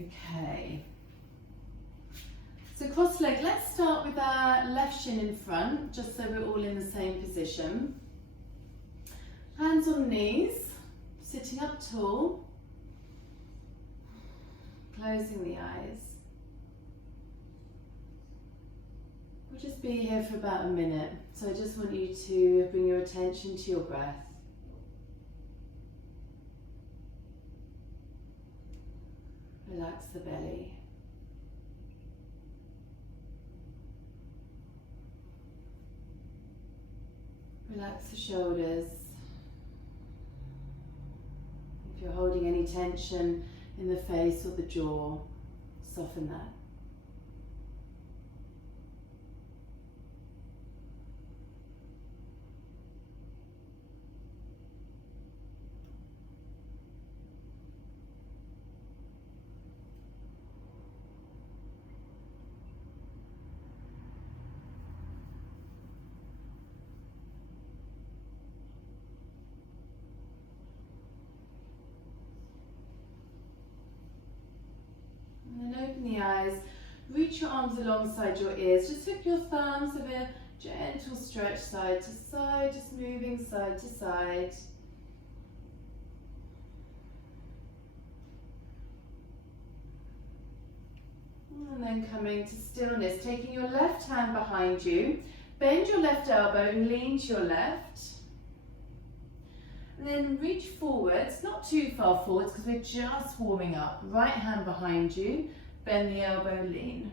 Okay. So cross leg, let's start with our left shin in front, just so we're all in the same position. Hands on knees, sitting up tall, closing the eyes. We'll just be here for about a minute, so I just want you to bring your attention to your breath. Relax the belly. Relax the shoulders. If you're holding any tension in the face or the jaw, soften that. And then open the eyes, reach your arms alongside your ears, just hook your thumbs, have a gentle stretch side to side, just moving side to side. And then coming to stillness, taking your left hand behind you, bend your left elbow and lean to your left. And then reach forwards, not too far forwards because we're just warming up. Right hand behind you, bend the elbow, lean.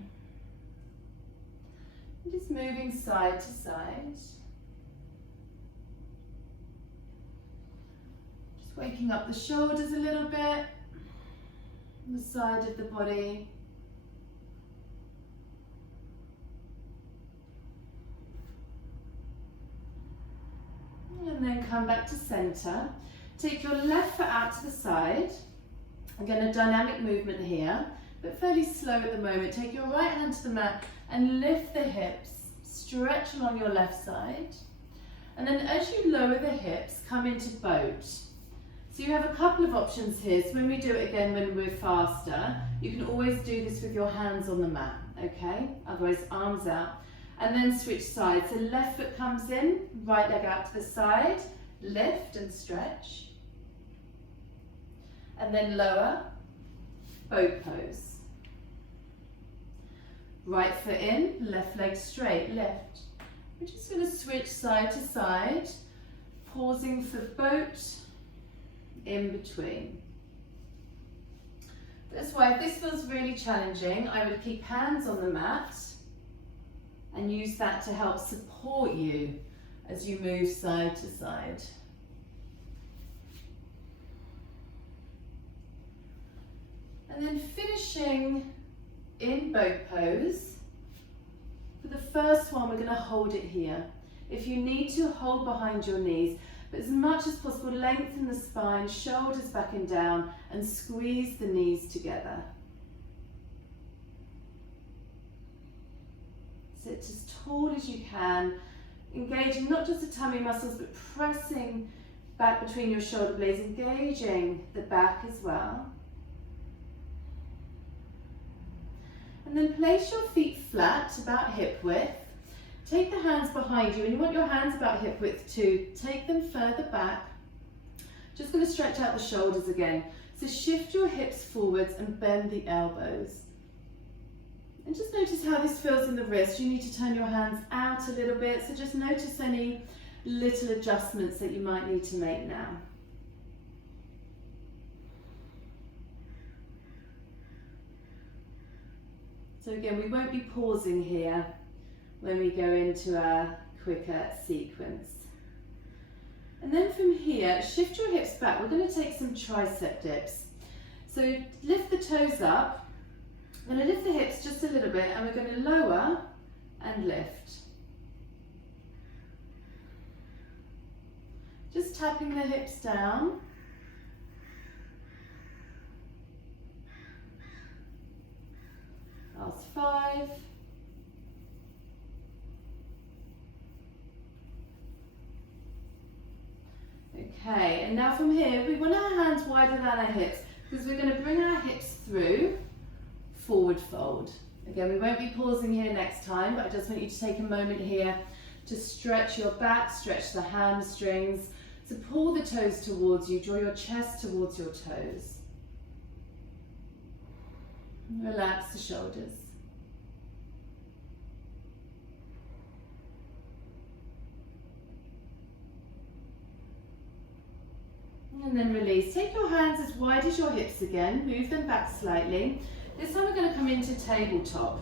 And just moving side to side. Just waking up the shoulders a little bit, the side of the body. And then come back to center. Take your left foot out to the side. Again, a dynamic movement here, but fairly slow at the moment. Take your right hand to the mat and lift the hips. Stretch along your left side. And then as you lower the hips, come into boat. So you have a couple of options here. So when we do it again, when we're faster, you can always do this with your hands on the mat, okay? Otherwise, arms out. And then switch sides. So left foot comes in, right leg out to the side, lift and stretch. And then lower, boat pose. Right foot in, left leg straight, lift. We're just going to switch side to side, pausing for boat, in between. That's why if this feels really challenging, I would keep hands on the mat and use that to help support you as you move side to side. And then finishing in boat pose. For the first one, we're going to hold it here. If you need to, hold behind your knees, but as much as possible, lengthen the spine, shoulders back and down, and squeeze the knees together. Sit as tall as you can, engaging not just the tummy muscles, but pressing back between your shoulder blades, engaging the back as well. And then place your feet flat, about hip width. Take the hands behind you, and you want your hands about hip width too. Take them further back. Just going to stretch out the shoulders again. So shift your hips forwards and bend the elbows. And just notice how this feels in the wrist. You need to turn your hands out a little bit, so just notice any little adjustments that you might need to make now. So again, we won't be pausing here when we go into a quicker sequence. And then from here, shift your hips back. We're going to take some tricep dips. So lift the toes up. I'm going to lift the hips just a little bit, and we're going to lower and lift. Just tapping the hips down. Last 5. Okay, and now from here, we want our hands wider than our hips because we're going to bring our hips through forward fold. Again, we won't be pausing here next time, but I just want you to take a moment here to stretch your back, stretch the hamstrings. So pull the toes towards you, draw your chest towards your toes. Relax the shoulders. And then release. Take your hands as wide as your hips again, move them back slightly. This time we're going to come into tabletop.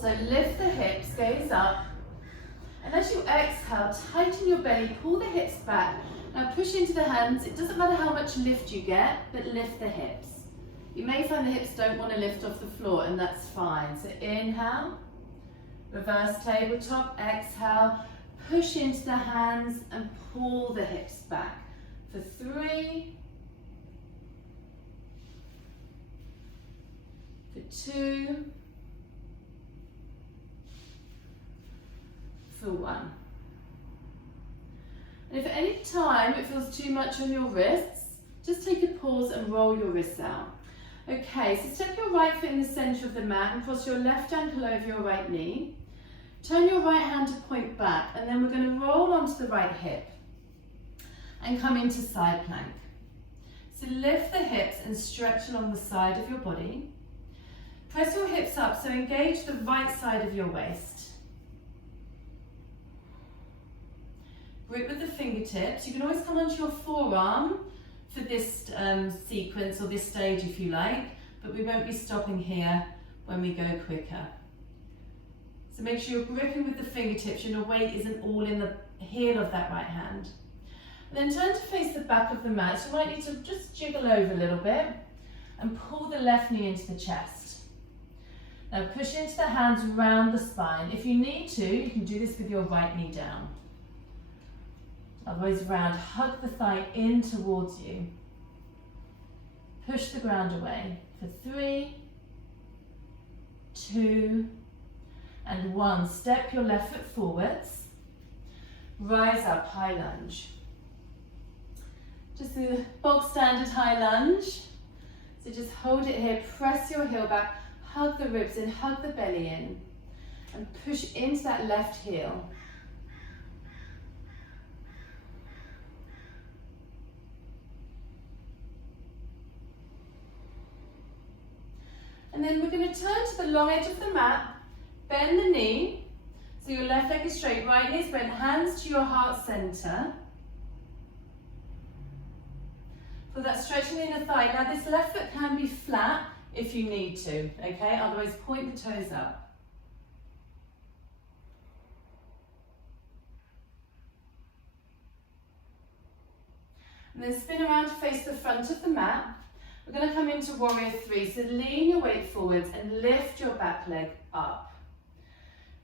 So lift the hips, gaze up. And as you exhale, tighten your belly, pull the hips back. Now push into the hands. It doesn't matter how much lift you get, but lift the hips. You may find the hips don't want to lift off the floor, and that's fine. So inhale, reverse tabletop, exhale, push into the hands and pull the hips back. For 3, for 2, for 1. And if at any time it feels too much on your wrists, just take a pause and roll your wrists out. Okay, so step your right foot in the centre of the mat and cross your left ankle over your right knee. Turn your right hand to point back, and then we're going to roll onto the right hip and come into side plank. So lift the hips and stretch along the side of your body. Press your hips up, so engage the right side of your waist. Grip with the fingertips. You can always come onto your forearm for this sequence or this stage if you like, but we won't be stopping here when we go quicker. So make sure you're gripping with the fingertips and your weight isn't all in the heel of that right hand. And then turn to face the back of the mat. So you might need to just jiggle over a little bit and pull the left knee into the chest. Now push into the hands around the spine. If you need to, you can do this with your right knee down. Otherwise round, hug the thigh in towards you. Push the ground away for 3, 2, and 1. Step your left foot forwards. Rise up, high lunge. Just the bog standard high lunge. So just hold it here, press your heel back, hug the ribs in, hug the belly in, and push into that left heel. And then we're going to turn to the long edge of the mat, bend the knee, so your left leg is straight, right knee is bent, hands to your heart center. So that's stretching the inner thigh. Now this left foot can be flat if you need to, okay? Otherwise point the toes up. And then spin around to face the front of the mat. We're going to come into warrior 3. So lean your weight forwards and lift your back leg up.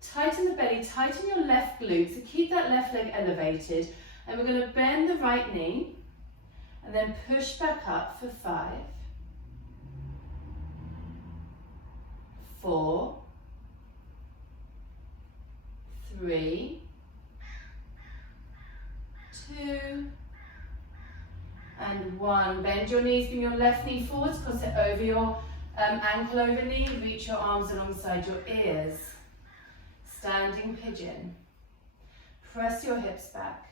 Tighten the belly, tighten your left glute, so keep that left leg elevated. And we're going to bend the right knee and then push back up for 5, 4, 3, 2, and 1. Bend your knees, bring your left knee forwards, cross it over your ankle over knee, reach your arms alongside your ears. Standing pigeon. Press your hips back.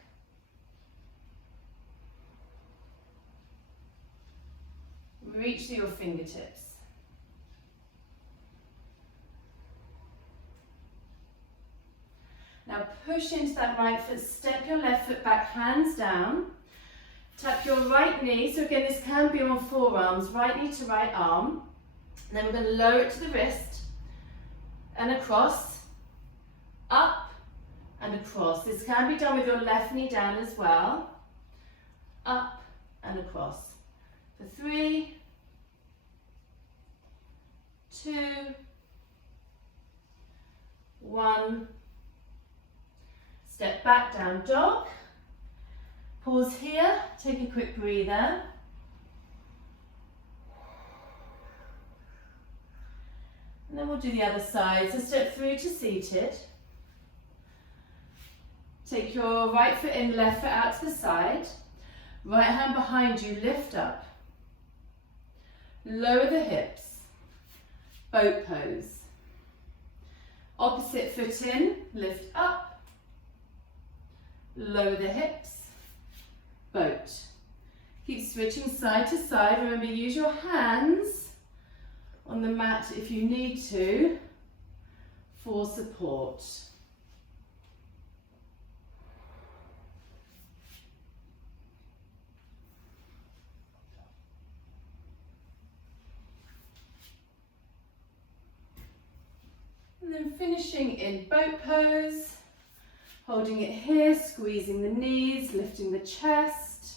Reach to your fingertips. Now push into that right foot, step your left foot back, hands down. Tap your right knee, so again this can be on forearms, right knee to right arm. And then we're going to lower it to the wrist and across, up and across. This can be done with your left knee down as well. Up and across. For 3, 2, 1. Step back, down dog. Pause here, take a quick breather. And then we'll do the other side. So step through to seated. Take your right foot in, left foot out to the side. Right hand behind you, lift up. Lower the hips. boat pose. Opposite foot in, lift up, lower the hips, boat. Keep switching side to side. Remember, use your hands on the mat if you need to for support. And then finishing in boat pose, holding it here, squeezing the knees, lifting the chest.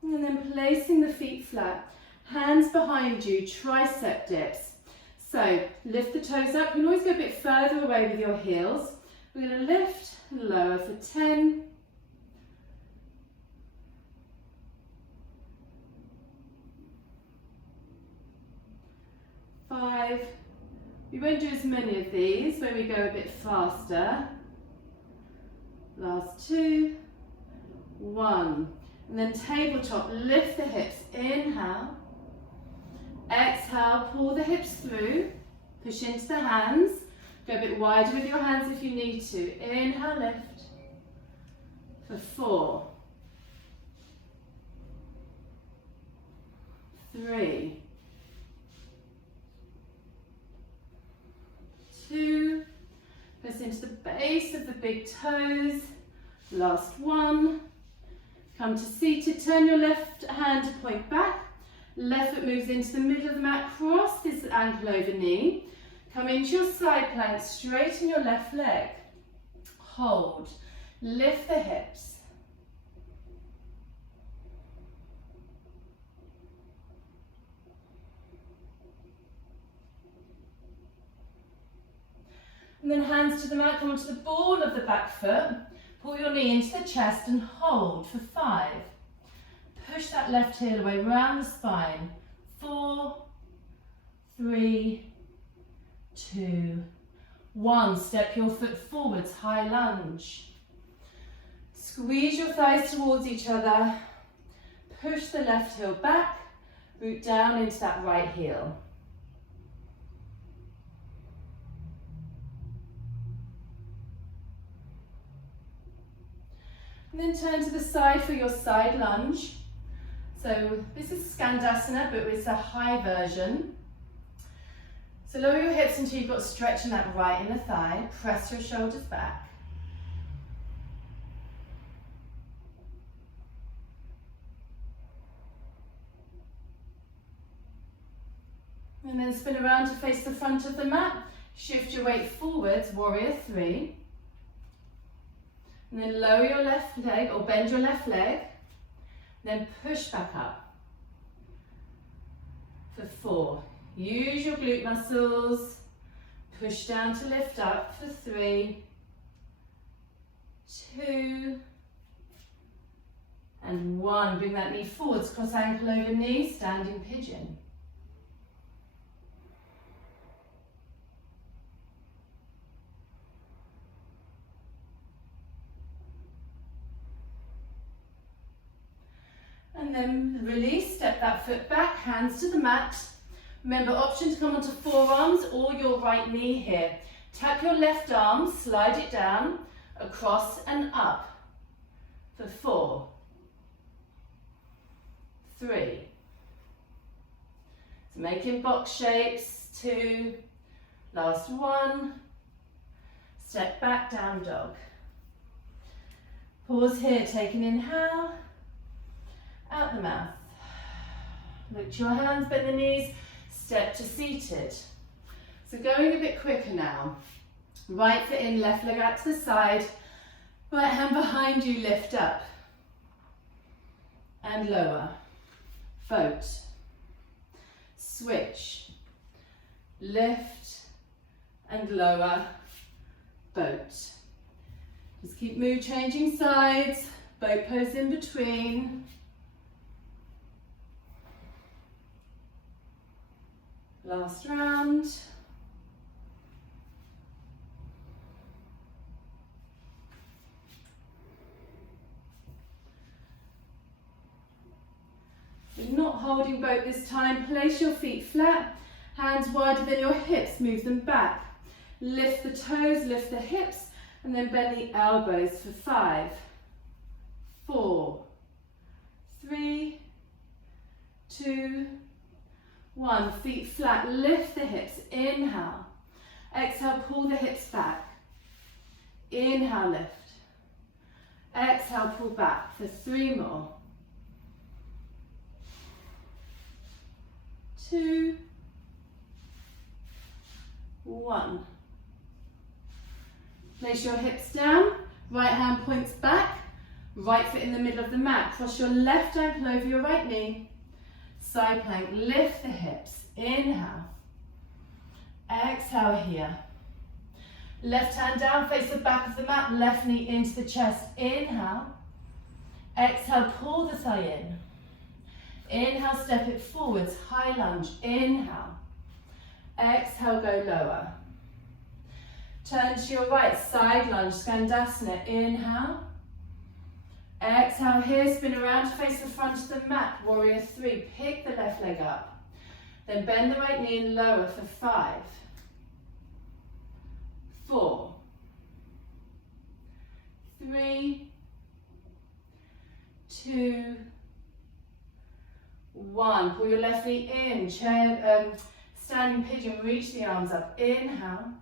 And then placing the feet flat, hands behind you, tricep dips. So lift the toes up. You can always go a bit further away with your heels. We're going to lift and lower for 10. 5. We won't do as many of these when we go a bit faster. Last 2. 1. And then tabletop, lift the hips, inhale. Exhale, pull the hips through, push into the hands. Go a bit wider with your hands if you need to. Inhale, lift. For 4. 3. 2. Press into the base of the big toes. Last 1. Come to seated, turn your left hand to point back. Left foot moves into the middle of the mat, cross this ankle over knee. Come into your side plank, straighten your left leg. Hold, lift the hips. And then hands to the mat, come onto the ball of the back foot. Pull your knee into the chest and hold for 5. Push that left heel away, round the spine. 4, 3, 2, 1. Step your foot forwards, high lunge. Squeeze your thighs towards each other. Push the left heel back, root down into that right heel. And then turn to the side for your side lunge. So this is Skandasana, but it's a high version. So lower your hips until you've got stretch in that right inner thigh. Press your shoulders back. And then spin around to face the front of the mat. Shift your weight forwards, warrior 3. And then lower your left leg or bend your left leg. Then push back up for 4. Use your glute muscles. Push down to lift up for 3, 2, and 1. Bring that knee forwards, cross ankle over knee, standing pigeon. And then release, step that foot back, hands to the mat. Remember, option to come onto forearms or your right knee here. Tap your left arm, slide it down, across and up for 4, 3. So making box shapes, 2, last 1. Step back, down dog. Pause here, take an inhale. Out the mouth. Look to your hands, bend the knees, step to seated. So going a bit quicker now. Right foot in, left leg out to the side. Right hand behind you, lift up. And lower. Boat. Switch. Lift and lower. Boat. Just keep changing sides. Boat pose in between. Last round. So holding boat this time. Place your feet flat, hands wider than your hips, move them back. Lift the toes, lift the hips, and then bend the elbows for 5, 4, 3, 2, 1. Feet flat, lift the hips, inhale. Exhale, pull the hips back. Inhale, lift. Exhale, pull back for 3 more. 2, 1. Place your hips down, right hand points back, right foot in the middle of the mat. Cross your left ankle over your right knee. Side plank, lift the hips, inhale. Exhale here. Left hand down, face the back of the mat, left knee into the chest, inhale. Exhale, pull the thigh in. Inhale, step it forwards, high lunge, inhale. Exhale, go lower. Turn to your right, side lunge, Skandasana, inhale. Exhale here, spin around to face the front of the mat, warrior 3. Pick the left leg up. Then bend the right knee and lower for 5, 4, 3, 2, 1. Pull your left knee in, standing pigeon, reach the arms up, inhale.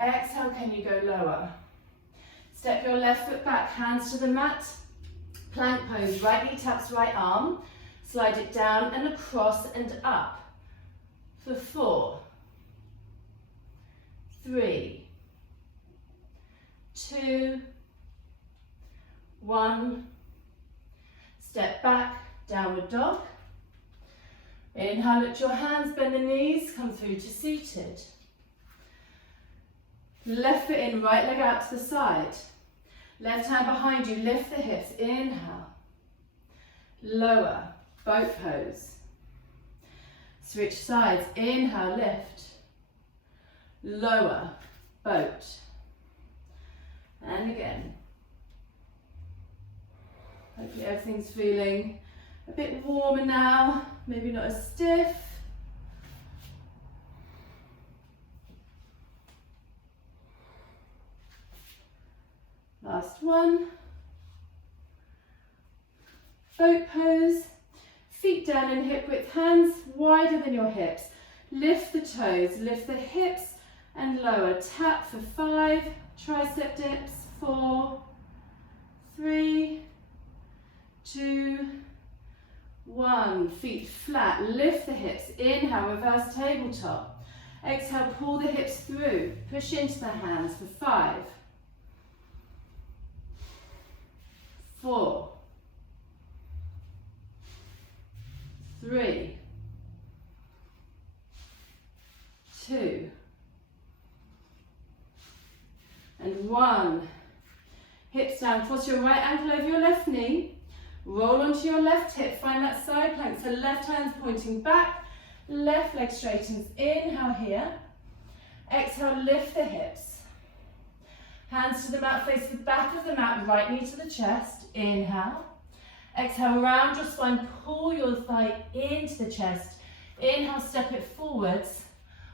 Exhale, can you go lower? Step your left foot back, hands to the mat, plank pose, right knee taps right arm, slide it down and across and up for 4, 3, 2, 1. Step back, downward dog. Inhale, lift your hands, bend the knees, come through to seated. Left foot in, right leg out to the side. Left hand behind you, lift the hips, inhale. Lower, boat pose. Switch sides, inhale, lift. Lower, boat. And again. Hopefully everything's feeling a bit warmer now, maybe not as stiff. Last one. Boat pose. Feet down in hip width, hands wider than your hips. Lift the toes, lift the hips and lower. Tap for 5, tricep dips, 4, 3, 2, 1. Feet flat, lift the hips. Inhale, reverse tabletop. Exhale, pull the hips through. Push into the hands for 5, 4, 3, 2, and 1. Hips down, cross your right ankle over your left knee. Roll onto your left hip, find that side plank. So left hand's pointing back, left leg straightens. Inhale here. Exhale, lift the hips. Hands to the mat, face the back of the mat, right knee to the chest. Inhale. Exhale, round your spine, pull your thigh into the chest. Inhale, step it forwards.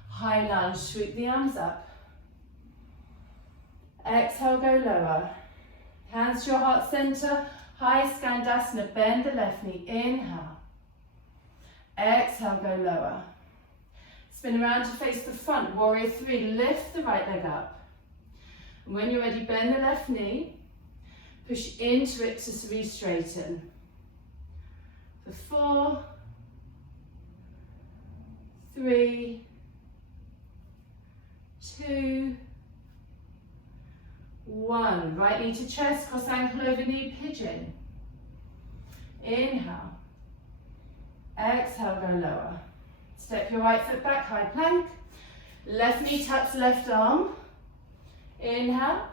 High lunge, sweep the arms up. Exhale, go lower. Hands to your heart center. High Skandasana, bend the left knee, inhale. Exhale, go lower. Spin around to face the front, warrior 3, lift the right leg up. And when you're ready, bend the left knee, push into it to re-straighten. For 4, 3, 2, 1. Right knee to chest, cross ankle over knee, pigeon. Inhale. Exhale, go lower. Step your right foot back, high plank. Left knee taps left arm. Inhale.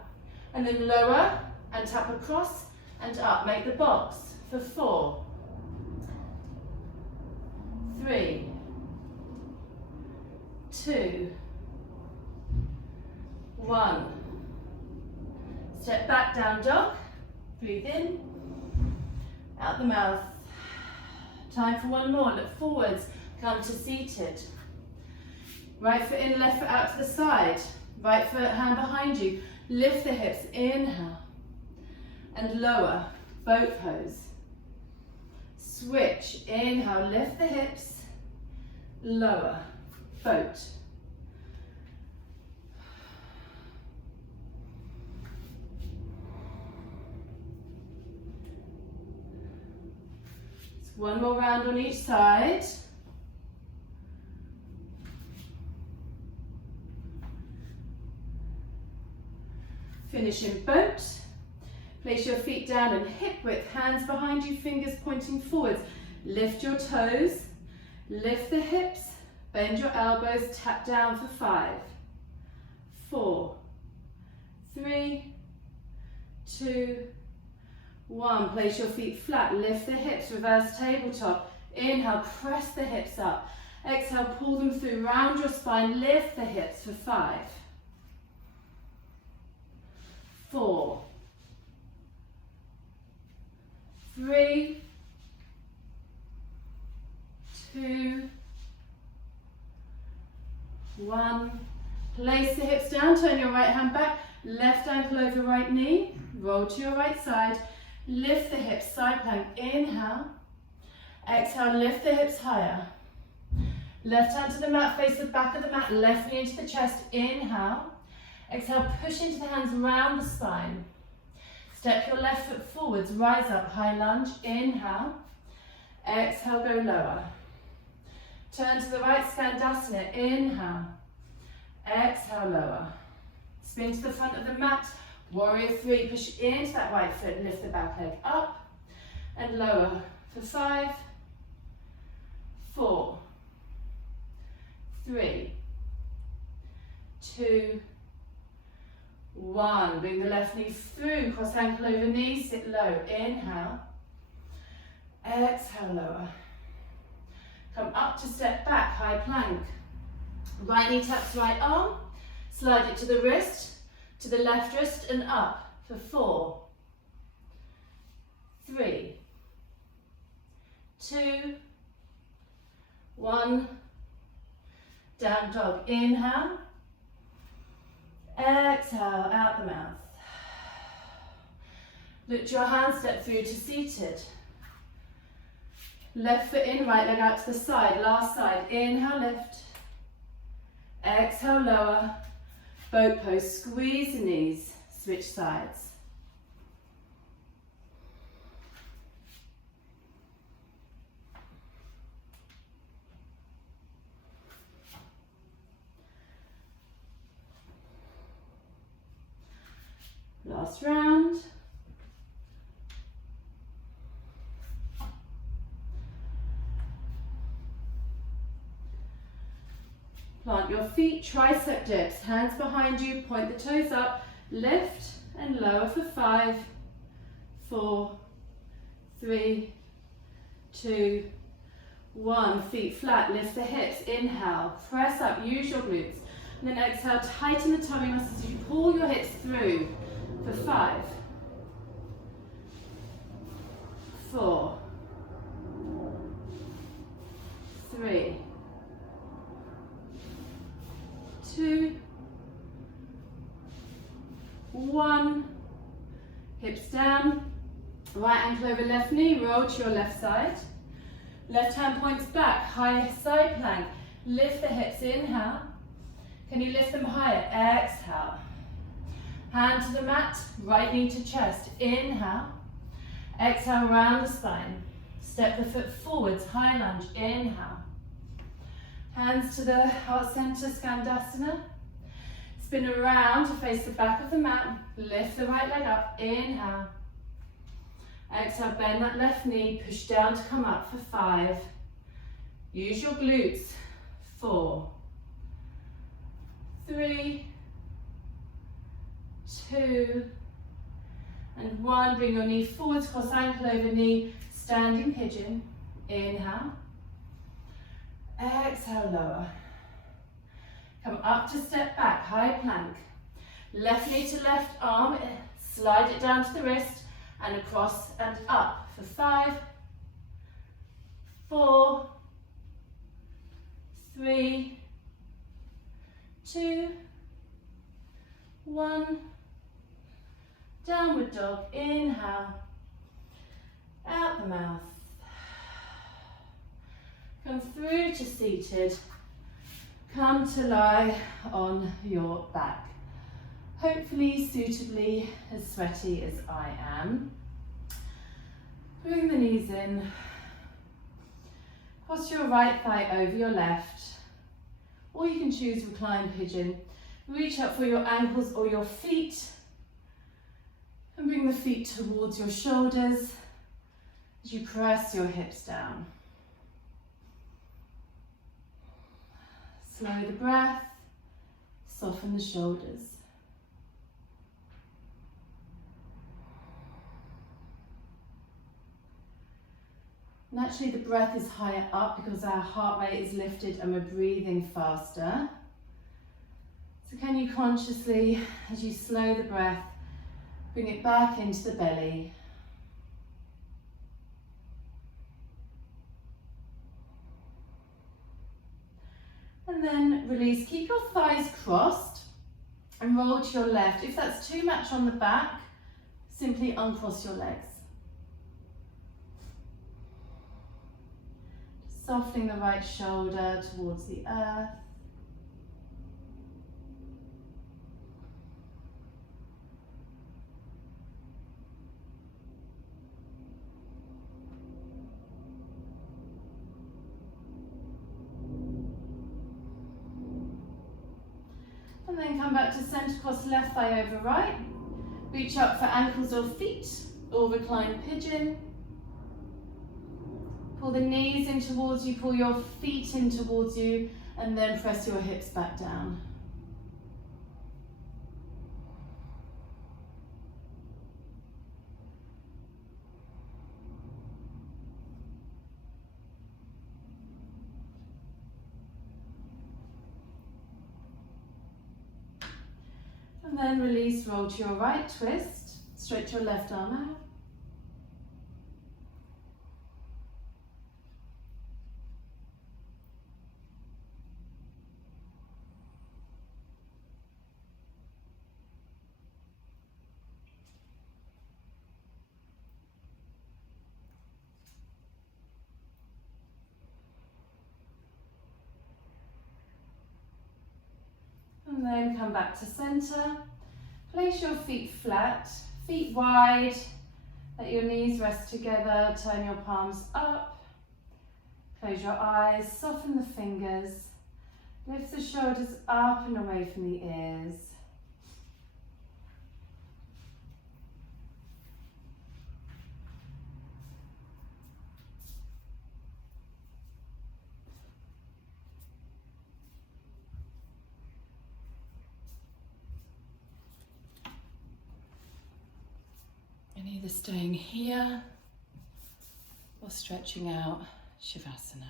And then lower and tap across and up. Make the box for 4, 3, 2, 1. Step back, down dog. Breathe in. Out the mouth. Time for one more. Look forwards. Come to seated. Right foot in, left foot out to the side. Right foot, hand behind you. Lift the hips. Inhale. And lower. Boat pose. Switch. Inhale. Lift the hips. Lower. Boat. One more round on each side. Finish in boat. Place your feet down in hip width, hands behind you, fingers pointing forwards. Lift your toes, lift the hips, bend your elbows, tap down for 5, 4, 3, 2, 1. Place your feet flat, lift the hips, reverse tabletop. Inhale, press the hips up. Exhale, pull them through, round your spine, lift the hips for 5, 4, 3, 2, 1. Place the hips down, turn your right hand back, left ankle over right knee, roll to your right side. Lift the hips, side plank, inhale. Exhale, lift the hips higher. Left hand to the mat, face the back of the mat, left knee into the chest, inhale. Exhale, push into the hands round the spine. Step your left foot forwards, rise up, high lunge, inhale. Exhale, go lower. Turn to the right, Skandasana, inhale. Exhale, lower. Spin to the front of the mat. Warrior 3, push into that right foot, lift the back leg up and lower for 5, 4, 3, 2, 1. Bring the left knee through, cross ankle over knee, sit low, inhale, exhale, lower. Come up to step back, high plank. Right knee taps right arm, slide it to the wrist, to the left wrist and up for 4, 3, 2, 1. Down dog. Inhale. Exhale out the mouth. Lift your hands, step through to seated. Left foot in, right leg out to the side. Last side. Inhale, lift. Exhale, lower. Boat pose, squeeze the knees, switch sides. Last round. Plant your feet, tricep dips, hands behind you, point the toes up, lift and lower for 5, 4, 3, 2, 1. Feet flat, lift the hips, inhale, press up, use your glutes. And then exhale, tighten the tummy muscles as you pull your hips through for 5, 4, 3, 2, 1. Hips down, right ankle over left knee, roll to your left side. Left hand points back, high side plank. Lift the hips, inhale. Can you lift them higher? Exhale. Hand to the mat, right knee to chest. Inhale. Exhale, round the spine. Step the foot forwards, high lunge. Inhale. Hands to the heart center, Skandasana. Spin around to face the back of the mat. Lift the right leg up. Inhale. Exhale, bend that left knee. Push down to come up for 5. Use your glutes. 4, 3, 2, and 1. Bring your knee forwards, cross ankle over knee, standing pigeon. Inhale. Exhale, lower. Come up to step back, high plank. Left knee to left arm, slide it down to the wrist, and across and up for 5, 4, 3, 2, 1. Downward dog, inhale, out the mouth. Come through to seated. Come to lie on your back. Hopefully suitably as sweaty as I am. Bring the knees in. Cross your right thigh over your left. Or you can choose recline pigeon. Reach up for your ankles or your feet. And bring the feet towards your shoulders as you press your hips down. Slow the breath, soften the shoulders. Naturally, the breath is higher up because our heart rate is lifted and we're breathing faster. So can you consciously, as you slow the breath, bring it back into the belly. And then release. Keep your thighs crossed and roll to your left. If that's too much on the back, simply uncross your legs. Softening the right shoulder towards the earth. And then come back to centre, cross left thigh over right. Reach up for ankles or feet, or recline pigeon. Pull the knees in towards you, pull your feet in towards you, and then press your hips back down. And then release, roll to your right, twist, stretch your left arm out. And then come back to centre. Place your feet flat, feet wide. Let your knees rest together. Turn your palms up. Close your eyes, soften the fingers. Lift the shoulders up and away from the ears. And either staying here or stretching out, Shavasana.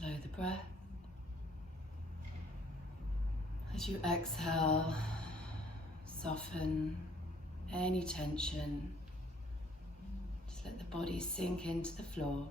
Slow the breath. As you exhale, soften any tension. Just let the body sink into the floor.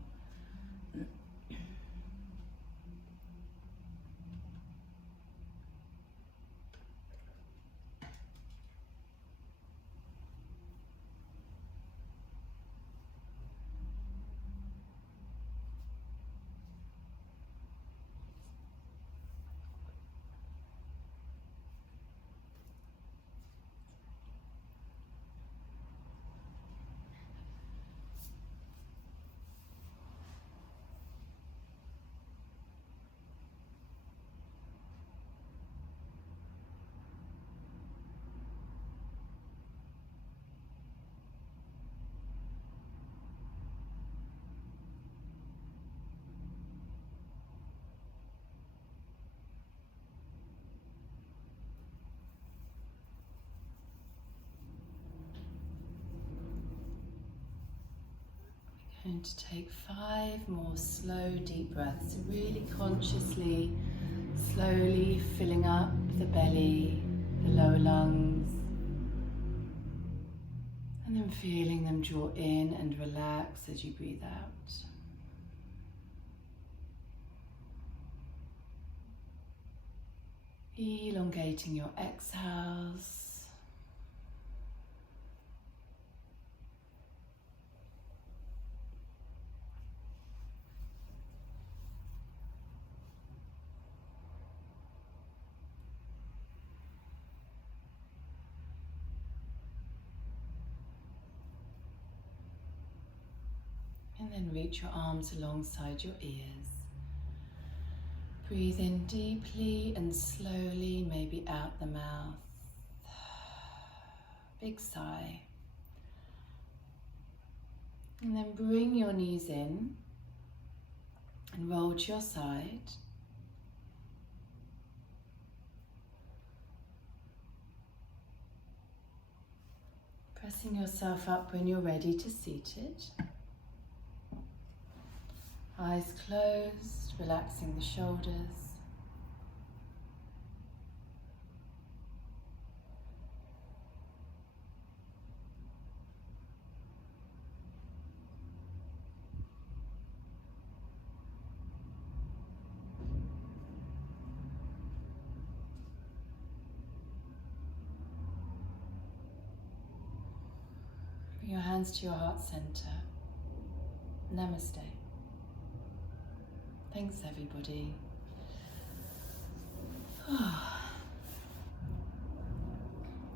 Going to take 5 more slow, deep breaths. So really consciously, slowly filling up the belly, the lower lungs, and then feeling them draw in and relax as you breathe out. Elongating your exhales. And then reach your arms alongside your ears. Breathe in deeply and slowly, maybe out the mouth. Big sigh. And then bring your knees in and roll to your side. Pressing yourself up when you're ready to seated. Eyes closed, relaxing the shoulders. Bring your hands to your heart center. Namaste. Thanks, everybody.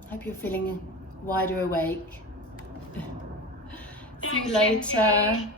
Hope you're feeling wider awake. See you later.